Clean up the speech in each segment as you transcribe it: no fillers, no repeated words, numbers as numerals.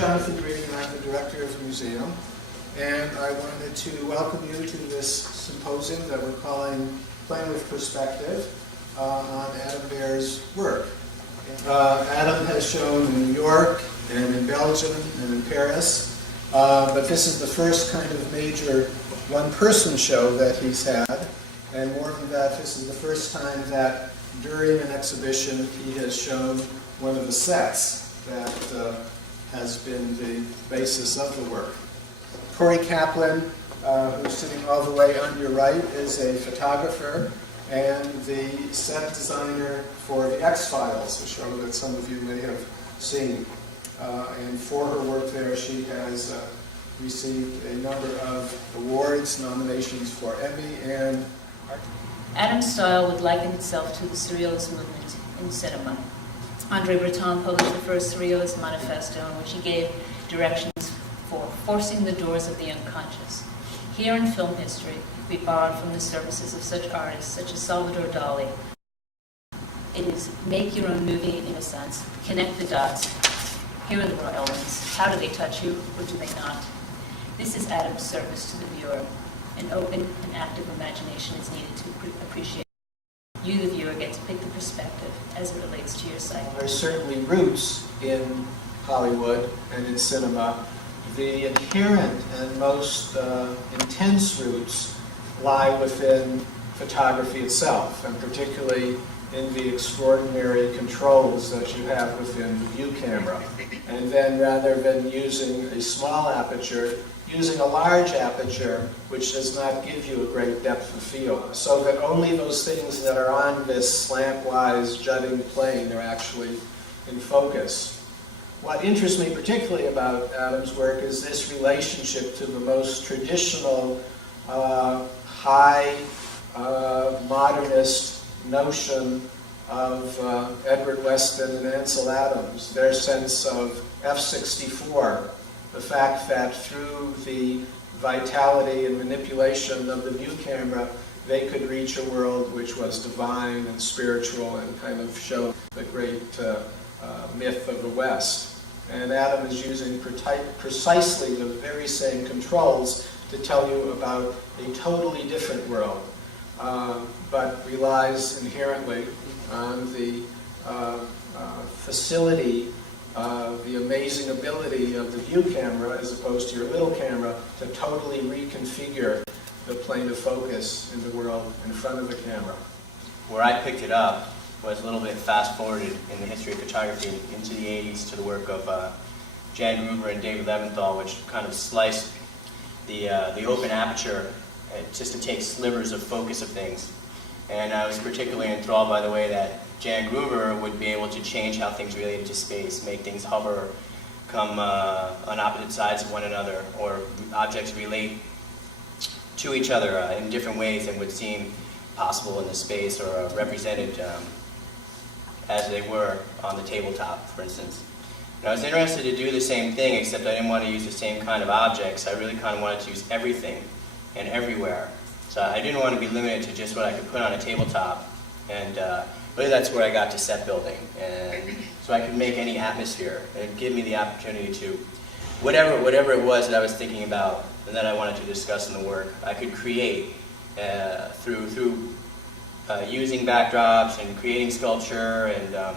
Jonathan Green, and I'm the director of the museum. And I wanted to welcome you to this symposium that we're calling Playing with Perspective on Adam Baer's work. Adam has shown in New York and in Belgium and in Paris, but this is the first kind of major one-person show that he's had. And more than that, this is the first time that during an exhibition he has shown one of the sets that has been the basis of the work. Corey Kaplan, who's sitting all the way on your right, is a photographer and the set designer for the X-Files, a show that some of you may have seen. And for her work there, she has received a number of awards, nominations for Emmy and Adam's style would liken itself to the Surrealist movement in cinema. Andre Breton published the first Surrealist manifesto in which he gave directions for forcing the doors of the unconscious. Here in film history, we borrowed from the services of such artists such as Salvador Dali. It is make your own movie in a sense, connect the dots. Here are the raw elements. How do they touch you, or do they not? This is Adam's service to the viewer. An open and active imagination is needed to appreciate. You, the viewer, get to pick the perspective as it relates to your psyche. There's certainly roots in Hollywood and in cinema. The inherent and most intense roots lie within photography itself, and particularly in the extraordinary controls that you have within the view camera. And then rather than using a small aperture, using a large aperture, which does not give you a great depth of field, so that only those things that are on this slant-wise jutting plane are actually in focus. What interests me particularly about Adam's work is this relationship to the most traditional, high, modernist notion of Edward Weston and Ansel Adams, their sense of F-64, the fact that through the vitality and manipulation of the view camera, they could reach a world which was divine and spiritual and kind of show the great myth of the West. And Adam is using precisely the very same controls to tell you about a totally different world, but relies inherently on the facility, the amazing ability of the view camera as opposed to your little camera to totally reconfigure the plane of focus in the world in front of the camera. Where I picked it up was a little bit fast-forwarded in the history of photography into the 80s to the work of Jan Gruber and David Leventhal, which kind of sliced the open aperture just to take slivers of focus of things. And I was particularly enthralled by the way that Jan Gruber would be able to change how things related to space, make things hover, come on opposite sides of one another, or objects relate to each other in different ways than would seem possible in the space or represented as they were on the tabletop, for instance. And I was interested to do the same thing, except I didn't want to use the same kind of objects. I really kind of wanted to use everything and everywhere. So I didn't want to be limited to just what I could put on a tabletop. And really that's where I got to set building. And so I could make any atmosphere and give me the opportunity to, whatever it was that I was thinking about and that I wanted to discuss in the work, I could create through using backdrops and creating sculpture, and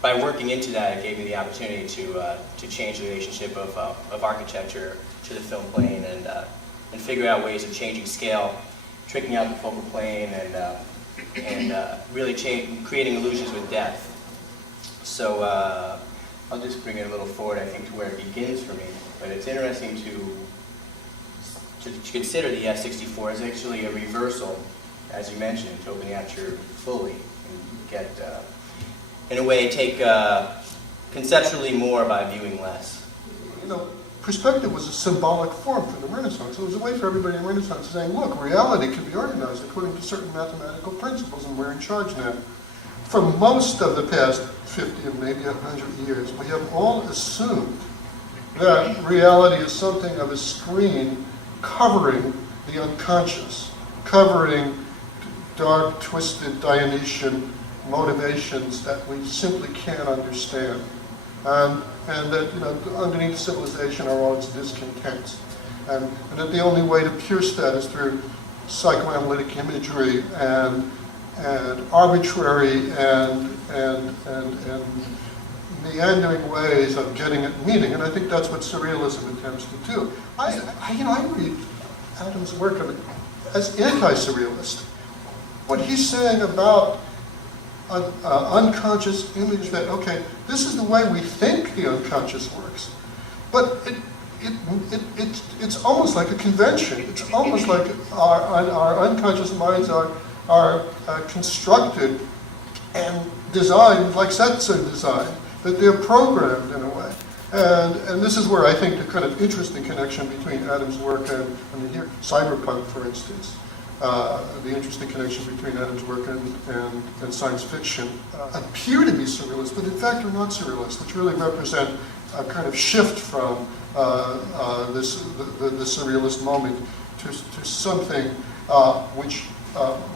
by working into that, it gave me the opportunity to change the relationship of architecture to the film plane, and figure out ways of changing scale, tricking out the focal plane, and really creating illusions with depth. So I'll just bring it a little forward, I think, to where it begins for me. But it's interesting to consider the F-64 as actually a reversal, as you mentioned, to open the aperture fully and get, in a way, take conceptually more by viewing less. You know, perspective was a symbolic form for the Renaissance. It was a way for everybody in the Renaissance to say, look, reality can be organized according to certain mathematical principles, and we're in charge now. For most of the past 50 and maybe 100 years, we have all assumed that reality is something of a screen covering the unconscious, covering dark, twisted, Dionysian motivations that we simply can't understand. And and that underneath civilization are all its discontents, and that the only way to pierce that is through psychoanalytic imagery and arbitrary and meandering ways of getting at meaning, and I think that's what surrealism attempts to do. I read Adams' work as anti-surrealist. What he's saying about an unconscious image that, okay, this is the way we think the unconscious works, but it's almost like a convention. It's almost like our unconscious minds are constructed and designed like sets are designed, that they're programmed in a way. And this is where I think the kind of interesting connection between Adams' work and here, cyberpunk, for instance, the interesting connection between Adams' work and science fiction appear to be surrealist, but in fact are not surrealist, which really represent a kind of shift from the surrealist moment to something which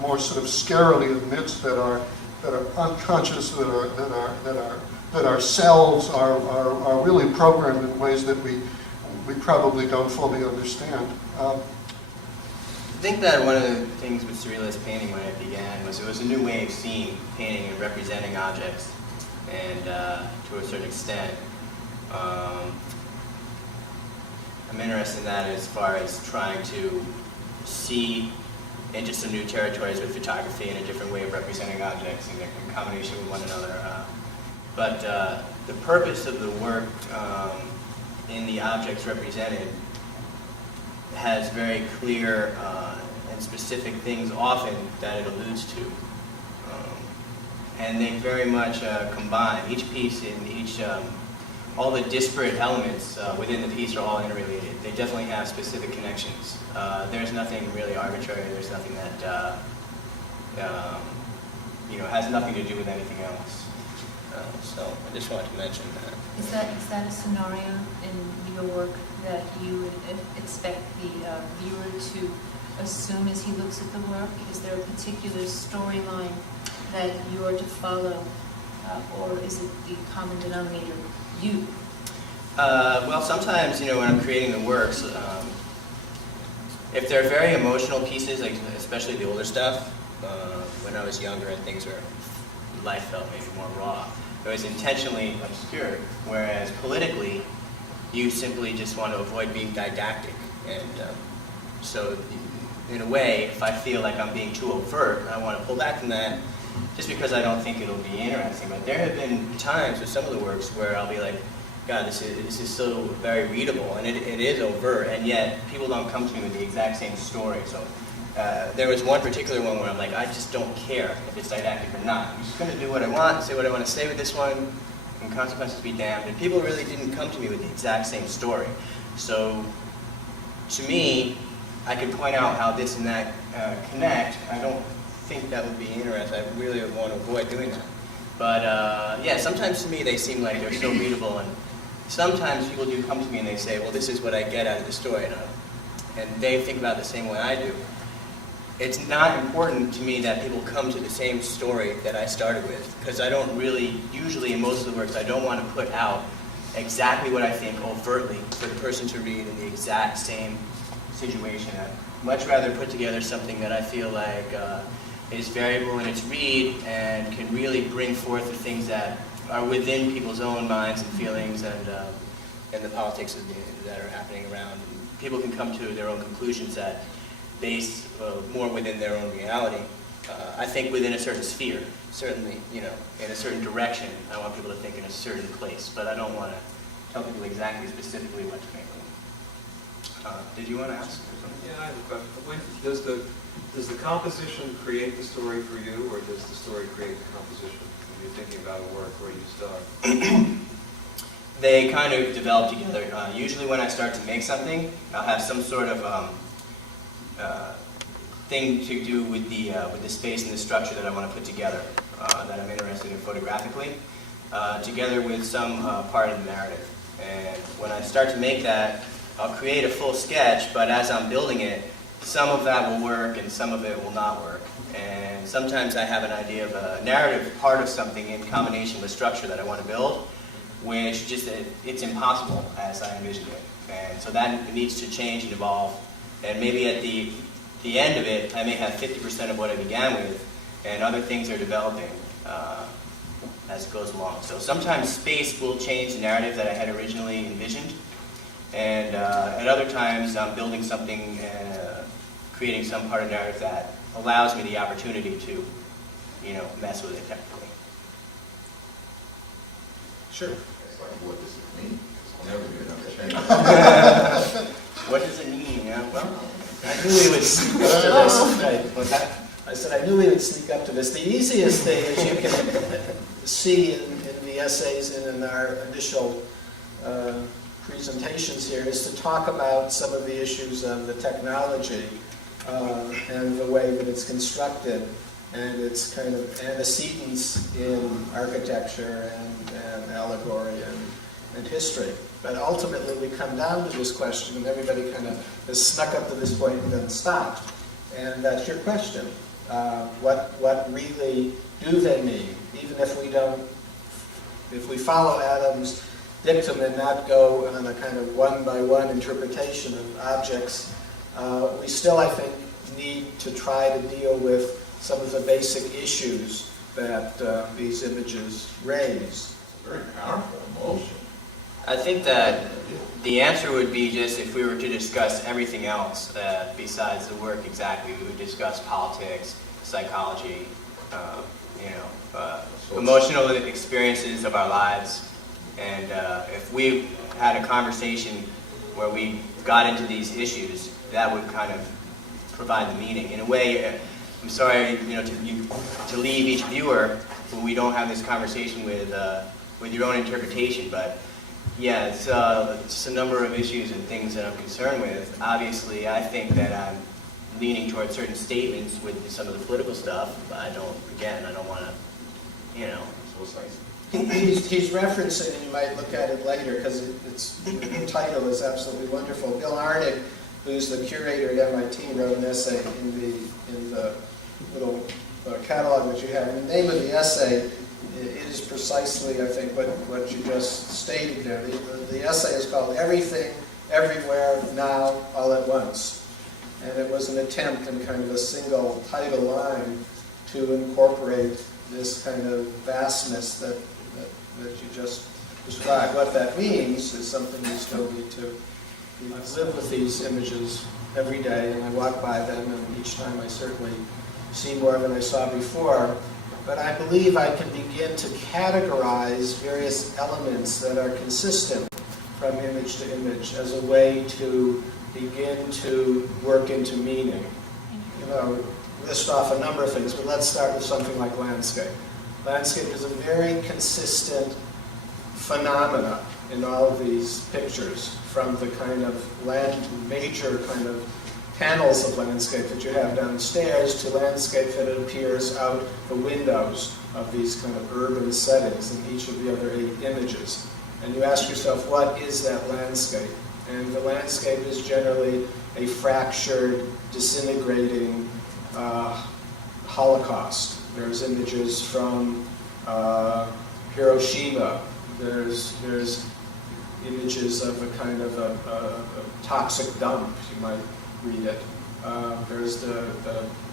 more sort of scarily admits that our unconscious, that ourselves are really programmed in ways that we probably don't fully understand. I think that one of the things with surrealist painting when it began was it was a new way of seeing painting and representing objects, and to a certain extent, I'm interested in that as far as trying to see into some new territories with photography and a different way of representing objects in combination with one another. But the purpose of the work in the objects represented has very clear and specific things often that it alludes to. And they very much combine. Each piece in each, all the disparate elements within the piece are all interrelated. They definitely have specific connections. There's nothing really arbitrary. There's nothing that has nothing to do with anything else. So I just wanted to mention that. Is that a scenario in your work that you would expect the viewer to assume as he looks at the work? Is there a particular storyline that you are to follow, or is it the common denominator, you? Well, sometimes, when I'm creating the works, if they're very emotional pieces, like especially the older stuff, when I was younger and life felt maybe more raw, it was intentionally obscured, whereas politically, you simply just want to avoid being didactic. And so, in a way, if I feel like I'm being too overt, I want to pull back from that, just because I don't think it'll be interesting. But there have been times with some of the works where I'll be like, God, this is so very readable, and it is overt, and yet people don't come to me with the exact same story. So there was one particular one where I'm like, I just don't care if it's didactic or not. I'm just going to do what I want, say what I want to say with this one, and consequences be damned. And people really didn't come to me with the exact same story. So to me, I could point out how this and that connect. I don't think that would be interesting. I really would want to avoid doing that. But yeah, sometimes to me they seem like they're so readable, and sometimes people do come to me and they say, well, this is what I get out of the story, and they think about it the same way I do. It's not important to me that people come to the same story that I started with, because I don't really, usually in most of the works, I don't want to put out exactly what I think overtly for the person to read in the exact same situation. I'd much rather put together something that I feel like is variable in its read and can really bring forth the things that are within people's own minds and feelings and the politics that are happening around. And people can come to their own conclusions that based more within their own reality. I think within a certain sphere, certainly, in a certain direction, I want people to think in a certain place, but I don't want to tell people exactly, specifically what to make of them. Did you want to ask? Yeah, I have a question. Does the composition create the story for you, or does the story create the composition? When you're thinking about a work, where do you start? They kind of develop together. Usually when I start to make something, I'll have some sort of thing to do with the space and the structure that I want to put together, that I'm interested in photographically, together with some part of the narrative. And when I start to make that, I'll create a full sketch, but as I'm building it, some of that will work and some of it will not work. And sometimes I have an idea of a narrative part of something in combination with structure that I want to build, which just, it's impossible as I envisioned it. And so that needs to change and evolve. And maybe at the end of it, I may have 50% of what I began with, and other things are developing as it goes along. So sometimes space will change the narrative that I had originally envisioned, and at other times I'm building something, creating some part of the narrative that allows me the opportunity to, mess with it technically. Sure. It's like, what does it mean? It's never going to change. What does it mean? Yeah, well, I knew we would sneak up to this. Right. What's that? I said I knew we would sneak up to this. The easiest thing, as you can see in the essays and in our initial presentations here, is to talk about some of the issues of the technology and the way that it's constructed and its kind of antecedents in architecture and allegory and history. But ultimately we come down to this question, and everybody kind of has snuck up to this point and then stopped. And that's your question. What really do they mean? Even if we follow Adam's dictum and not go on a kind of one-by-one interpretation of objects, we still, I think, need to try to deal with some of the basic issues that these images raise. Very powerful emotion. I think that the answer would be just if we were to discuss everything else besides the work exactly. We would discuss politics, psychology, emotional experiences of our lives. And if we had a conversation where we got into these issues, that would kind of provide the meaning. In a way, I'm sorry, to leave each viewer when we don't have this conversation with your own interpretation, but yeah, it's just a number of issues and things that I'm concerned with. Obviously, I think that I'm leaning towards certain statements with some of the political stuff, but I don't want to, So it's like, He's referencing, and you might look at it later because the title is absolutely wonderful. Bill Arnig, who's the curator at MIT, wrote an essay in the little catalog that you have. And the name of the essay is precisely, I think, what you just stated there. The essay is called "Everything, Everywhere, Now, All at Once," and it was an attempt in kind of a single title line to incorporate this kind of vastness that you just described. What that means is something we still need to live with these images every day, and I walk by them, and each time I certainly see more than I saw before. But I believe I can begin to categorize various elements that are consistent from image to image as a way to begin to work into meaning. List off a number of things, but let's start with something like landscape. Landscape is a very consistent phenomena in all of these pictures, from the kind of major kind of panels of landscape that you have downstairs to landscape that appears out the windows of these kind of urban settings in each of the other 8 images. And you ask yourself, what is that landscape? And the landscape is generally a fractured, disintegrating Holocaust. There's images from Hiroshima. There's images of a kind of a toxic dump, you might read it. There's the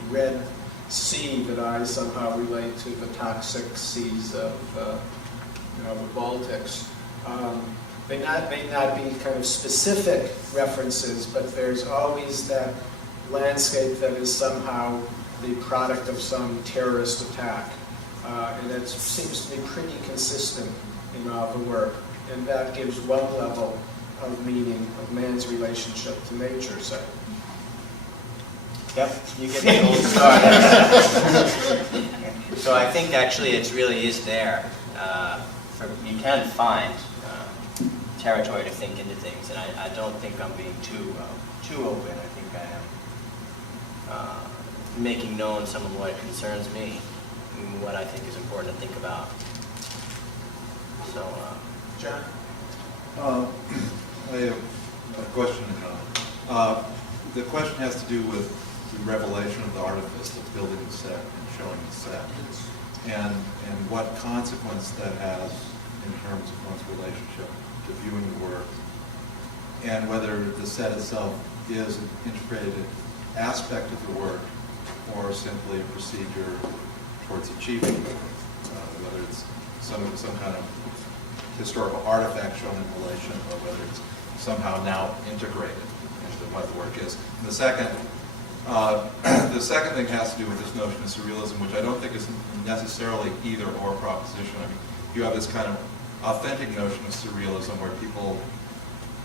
Red Sea that I somehow relate to the toxic seas of the Baltics. They may not be kind of specific references, but there's always that landscape that is somehow the product of some terrorist attack. And it seems to be pretty consistent in all the work. And that gives one level of meaning of man's relationship to nature, say. Yep, you get the gold star. So I think actually it really is there. You can find territory to think into things, and I don't think I'm being too open. I think I am making known some of what concerns me, and what I think is important to think about. So, John? I have a question. The question has to do with the revelation of the artifice of building the set and showing the set, and what consequence that has in terms of one's relationship to viewing the work, and whether the set itself is an integrated aspect of the work or simply a procedure towards achieving it, whether it's some kind of historical artifact shown in relation, or whether it's somehow now integrated into what the work is. And the second thing has to do with this notion of surrealism, which I don't think is necessarily either or proposition. I mean, you have this kind of authentic notion of surrealism where people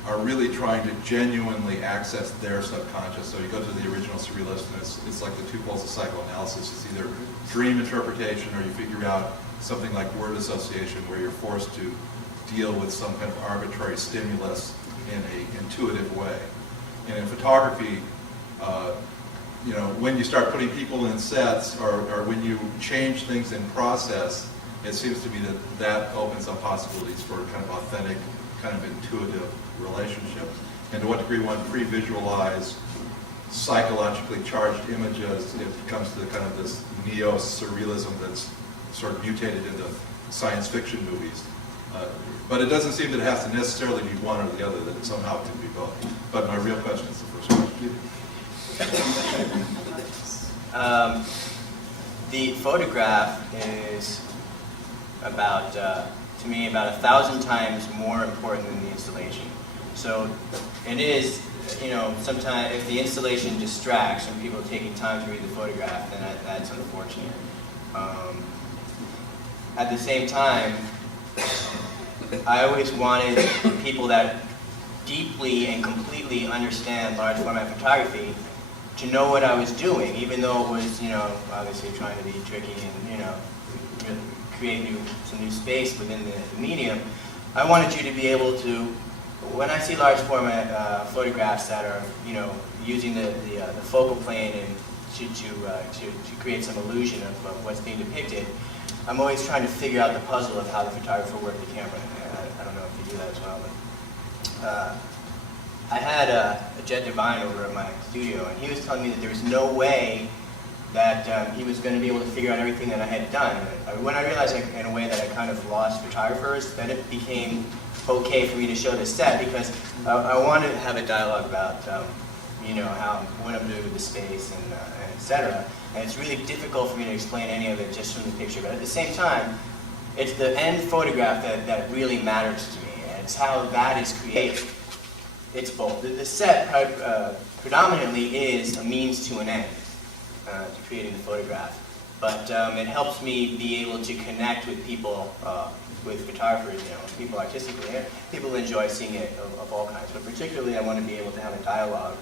are really trying to genuinely access their subconscious. So you go to the original surrealist, and it's like the two poles of psychoanalysis. It's either dream interpretation, or you figure out something like word association, where you're forced to deal with some kind of arbitrary stimulus in an intuitive way. And in photography, when you start putting people in sets, or when you change things in process, it seems to me that opens up possibilities for kind of authentic, kind of intuitive relationships. And to what degree one pre-visualize psychologically charged images, it comes to kind of this neo-surrealism that's sort of mutated into science fiction movies. But it doesn't seem that it has to necessarily be one or the other, that it somehow can be both. But my real question is the first question. The photograph is about, to me, about 1,000 times more important than the installation. So it is, sometimes if the installation distracts from people taking time to read the photograph, then that's unfortunate. At the same time, I always wanted people that deeply and completely understand large format photography to know what I was doing, even though it was, obviously trying to be tricky and, create some new space within the medium. I wanted you to be able to, when I see large format photographs that are, using the focal plane and to create some illusion of what's being depicted, I'm always trying to figure out the puzzle of how the photographer worked the camera. I don't know if you do that as well, but I had a Jet Divine over at my studio, and he was telling me that there was no way that he was going to be able to figure out everything that I had done. When I realized in a way that I kind of lost photographers, then it became okay for me to show this set, because I wanted to have a dialogue about what I'm doing with the space and et cetera. And it's really difficult for me to explain any of it just from the picture. But at the same time, it's the end photograph that really matters to me. And it's how that is created. It's both. The set predominantly is a means to an end to creating the photograph. But it helps me be able to connect with people, with photographers, people artistically. People enjoy seeing it of all kinds. But particularly I want to be able to have a dialogue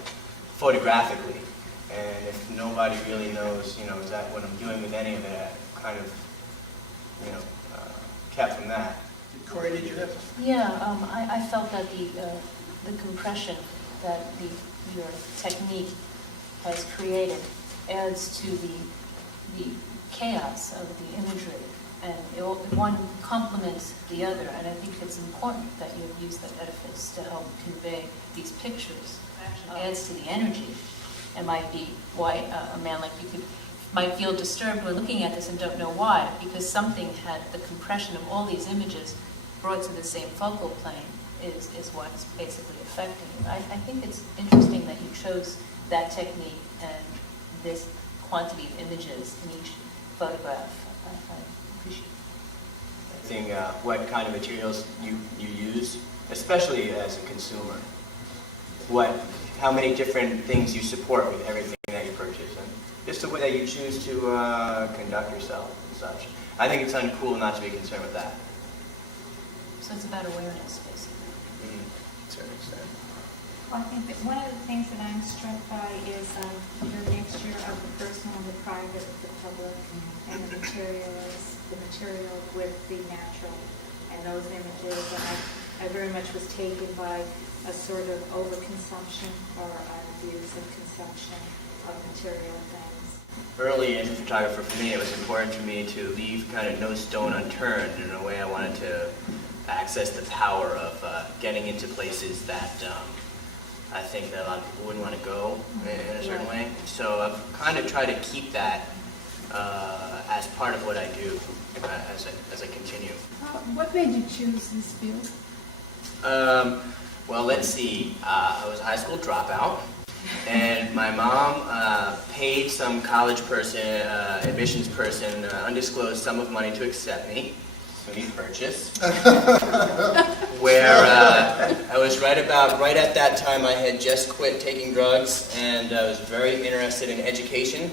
photographically. And if nobody really knows, is that what I'm doing with any of it, I kind of, kept from that. Corey, did you have? Yeah, I felt that the compression that your technique has created adds to the chaos of the imagery, and one complements the other. And I think it's important that you've used that edifice to help convey these pictures. It adds to the energy. It might be why a man like you might feel disturbed when looking at this and don't know why, because something had the compression of all these images brought to the same focal plane is what's basically affecting it. I think it's interesting that you chose that technique and this quantity of images in each photograph. I appreciate it. I think what kind of materials you use, especially as a consumer. How many different things you support with everything that you purchase, and just the way that you choose to conduct yourself and such. I think it's uncool not to be concerned with that. So it's about awareness, basically. To a certain extent. Well, I think that one of the things that I'm struck by is your mixture of the personal and the private with the public, and the material with the natural, and those images. And I very much was taken by a sort of overconsumption or an abuse of consumption of material things. Early as a photographer, for me, it was important for me to leave kind of no stone unturned. In a way, I wanted to access the power of getting into places that I think that a lot of people wouldn't want to go in a certain way. So I've kind of tried to keep that as part of what I do as I continue. What made you choose this field? Well, let's see. I was a high school dropout, and my mom paid some college person, admissions person, undisclosed sum of money to accept me. SUNY purchase. Where I was right at that time I had just quit taking drugs, and I was very interested in education.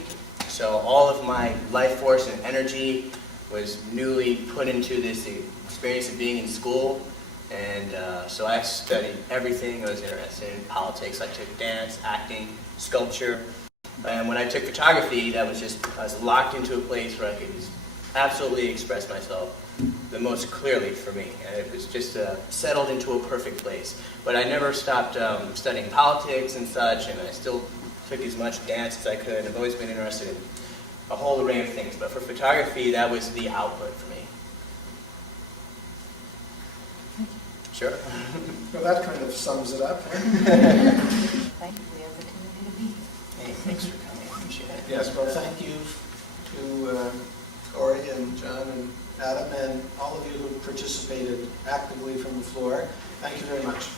So all of my life force and energy was newly put into this experience of being in school. And so I studied everything. I was interested in politics. I took dance, acting, sculpture. And when I took photography, I was locked into a place where I could just absolutely express myself the most clearly for me. And it was just settled into a perfect place. But I never stopped studying politics and such, and I still took as much dance as I could. I've always been interested in a whole array of things. But for photography, that was the output for me. Sure. Well, that kind of sums it up. Thank you for the opportunity to be here. Hey, thanks for coming. I appreciate it. Yes, well, thank you to Corey and John and Adam and all of you who participated actively from the floor. Thank you very much.